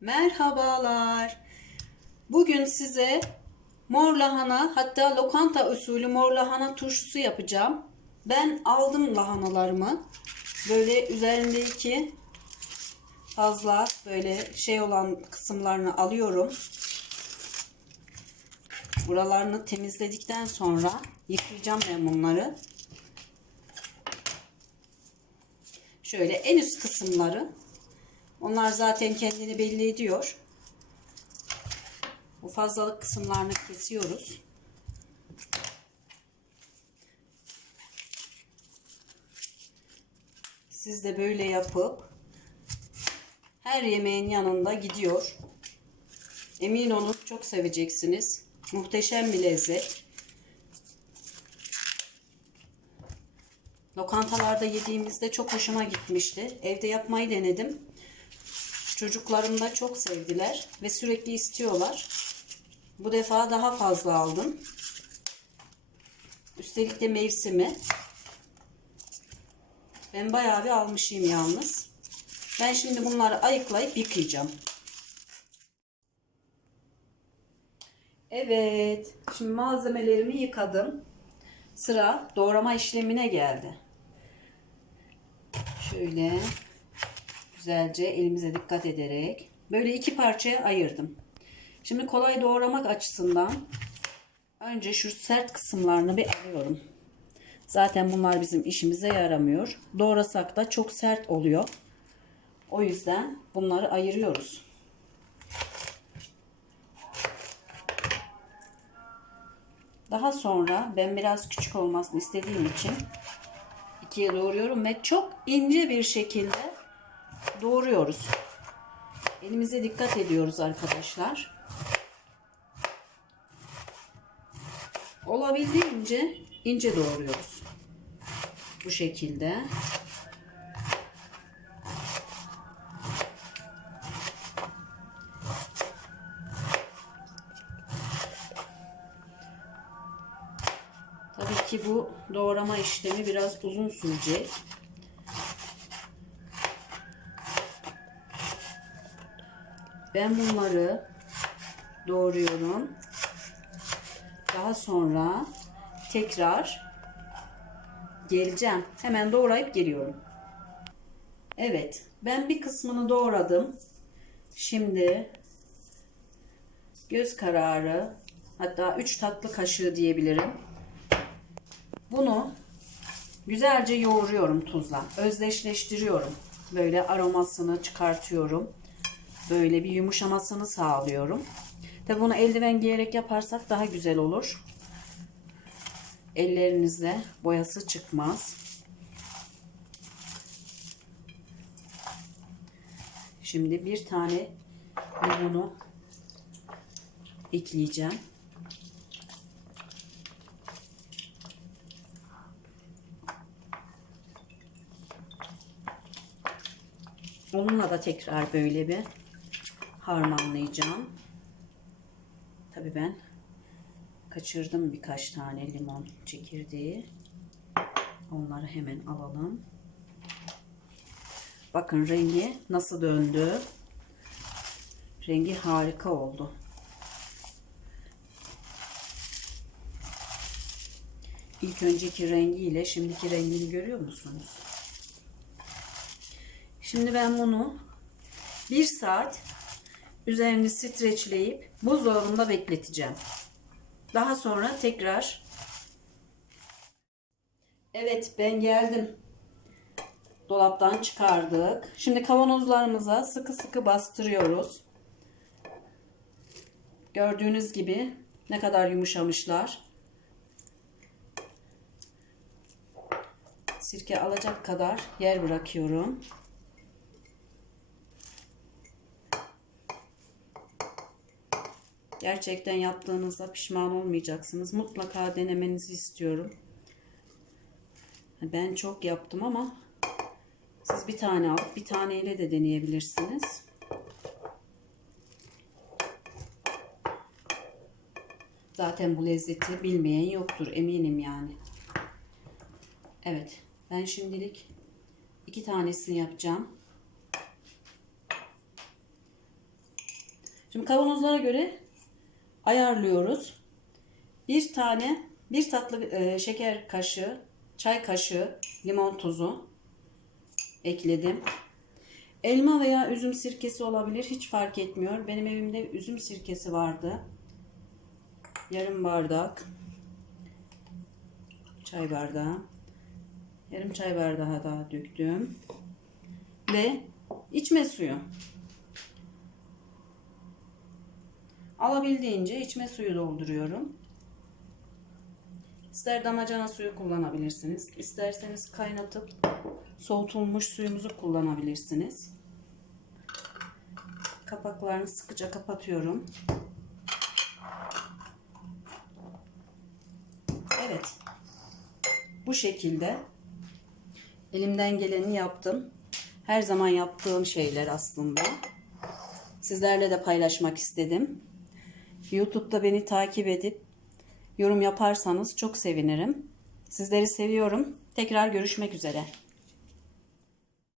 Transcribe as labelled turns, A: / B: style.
A: Merhabalar. Bugün size mor lahana hatta lokanta usulü mor lahana turşusu yapacağım. Ben aldım lahanalarımı. Böyle üzerindeki fazla böyle şey olan kısımlarını alıyorum. Buralarını temizledikten sonra yıkayacağım ben bunları. Şöyle en üst kısımları onlar zaten kendini belli ediyor. Bu fazlalık kısımlarını kesiyoruz. Siz de böyle yapıp her yemeğin yanında gidiyor. Emin olun çok seveceksiniz. Muhteşem bir lezzet. Lokantalarda yediğimizde çok hoşuma gitmişti. Evde yapmayı denedim. Çocuklarım da çok sevdiler ve sürekli istiyorlar. Bu defa daha fazla aldım. Üstelik de mevsimi. Ben bayağı bir almışım yalnız. Ben şimdi bunları ayıklayıp yıkayacağım. Evet. Şimdi malzemelerimi yıkadım. Sıra doğrama işlemine geldi. Şöyle güzelce elimize dikkat ederek böyle iki parçaya ayırdım. Şimdi kolay doğramak açısından önce şu sert kısımlarını bir alıyorum. Zaten bunlar bizim işimize yaramıyor. Doğrasak da çok sert oluyor. O yüzden bunları ayırıyoruz. Daha sonra ben biraz küçük olmasını istediğim için ikiye doğruyorum ve çok ince bir şekilde doğruyoruz. Elimize dikkat ediyoruz arkadaşlar. Olabildiğince ince doğruyoruz. Bu şekilde. Tabii ki bu doğrama işlemi biraz uzun sürecek. Ben bunları doğruyorum. Daha sonra tekrar geleceğim. Hemen doğrayıp geliyorum. Evet, ben bir kısmını doğradım. Şimdi göz kararı hatta 3 tatlı kaşığı diyebilirim. Bunu güzelce yoğuruyorum tuzla. Özdeşleştiriyorum. Böyle aromasını çıkartıyorum. Böyle bir yumuşamasını sağlıyorum. Tabi bunu eldiven giyerek yaparsak daha güzel olur. Ellerinizle boyası çıkmaz. Şimdi bir tane limonu ekleyeceğim. Onunla da tekrar böyle bir harmanlayacağım. Tabii ben kaçırdım birkaç tane limon çekirdeği. Onları hemen alalım. Bakın rengi nasıl döndü. Rengi harika oldu. İlk önceki rengiyle şimdiki rengini görüyor musunuz? Şimdi ben bunu bir saat üzerini streçleyip buzdolabında bekleteceğim. Daha sonra tekrar Evet ben geldim. Dolaptan çıkardık. Şimdi kavanozlarımıza sıkı sıkı bastırıyoruz. Gördüğünüz gibi ne kadar yumuşamışlar. Sirke alacak kadar yer bırakıyorum. Gerçekten yaptığınızda pişman olmayacaksınız. Mutlaka denemenizi istiyorum. Ben çok yaptım ama siz bir tane alıp bir taneyle de deneyebilirsiniz. Zaten bu lezzeti bilmeyen yoktur eminim yani. Evet ben şimdilik iki tanesini yapacağım. Şimdi kavanozlara göre ayarlıyoruz. Bir tane bir tatlı e, şeker kaşığı, çay kaşığı limon tuzu ekledim. Elma veya üzüm sirkesi olabilir. Hiç fark etmiyor. Benim evimde üzüm sirkesi vardı. Yarım bardak. Çay bardağı. Yarım çay bardağı daha döktüm. Ve içme suyu. Alabildiğince içme suyu dolduruyorum. İster damacana suyu kullanabilirsiniz. İsterseniz kaynatıp soğutulmuş suyumuzu kullanabilirsiniz. Kapaklarını sıkıca kapatıyorum. Evet. Bu şekilde elimden geleni yaptım. Her zaman yaptığım şeyler aslında. Sizlerle de paylaşmak istedim. YouTube'da beni takip edip yorum yaparsanız çok sevinirim. Sizleri seviyorum. Tekrar görüşmek üzere.